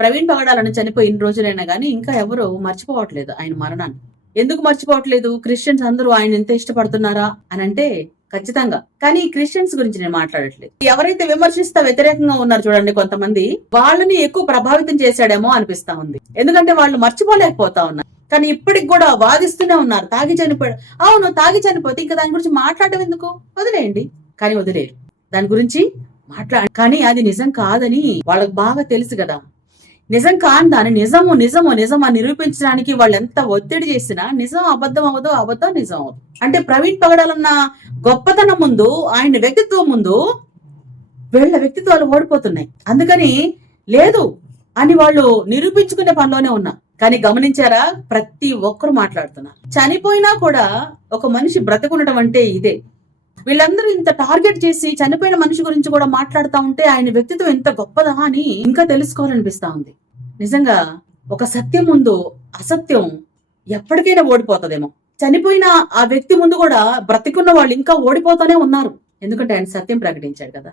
ప్రవీణ్ పగడాలను చనిపోయి రోజులైనా కానీ ఇంకా ఎవరు మర్చిపోవట్లేదు ఆయన మరణాన్ని. ఎందుకు మర్చిపోవట్లేదు? క్రిస్టియన్స్ అందరూ ఆయన ఎంత ఇష్టపడుతున్నారా? అని అంటే ఖచ్చితంగా. కానీ ఈ క్రిస్టియన్స్ గురించి నేను మాట్లాడట్లేదు. ఎవరైతే విమర్శిస్తా వ్యతిరేకంగా ఉన్నారు చూడండి కొంతమంది వాళ్ళని ఎక్కువ ప్రభావితం చేశాడేమో అనిపిస్తా ఉంది. ఎందుకంటే వాళ్ళు మర్చిపోలేకపోతా ఉన్నారు. కానీ ఇప్పటికి కూడా వాదిస్తూనే ఉన్నారు. తాగి చనిపోయాడు అవును తాగి చనిపోతే ఇంకా దాని గురించి మాట్లాడడం ఎందుకు? వదిలేయండి. కానీ వదిలేరు. దాని గురించి మాట్లాడ కానీ అది నిజం కాదని వాళ్ళకి బాగా తెలుసు కదా. నిజం కాని దాని నిజము నిజము నిజం అని నిరూపించడానికి వాళ్ళు ఎంత ఒత్తిడి చేసినా నిజం అబద్ధం అవ్వదు అబద్ధం నిజం అవ్వదు. అంటే ప్రవీణ్ పగడాలన్న గొప్పతనం ముందు ఆయన వ్యక్తిత్వం ముందు వీళ్ళ వ్యక్తిత్వాలు ఓడిపోతున్నాయి. అందుకని లేదు అని వాళ్ళు నిరూపించుకునే పనిలోనే ఉన్నా. కానీ గమనించారా? ప్రతి ఒక్కరు మాట్లాడుతున్నారు. చనిపోయినా కూడా ఒక మనిషి బ్రతకుండటం అంటే ఇదే. వీళ్ళందరూ ఇంత టార్గెట్ చేసి చనిపోయిన మనిషి గురించి కూడా మాట్లాడుతూ ఉంటే ఆయన వ్యక్తిత్వం ఎంత గొప్పదా అని ఇంకా తెలుసుకోవాలనిపిస్తా ఉంది నిజంగా ఒక సత్యం ముందు అసత్యం ఎప్పటికైనా ఓడిపోతుందేమో. చనిపోయిన ఆ వ్యక్తి ముందు కూడా బ్రతికున్న వాళ్ళు ఇంకా ఓడిపోతానే ఉన్నారు. ఎందుకంటే ఆయన సత్యం ప్రకటించాడు కదా.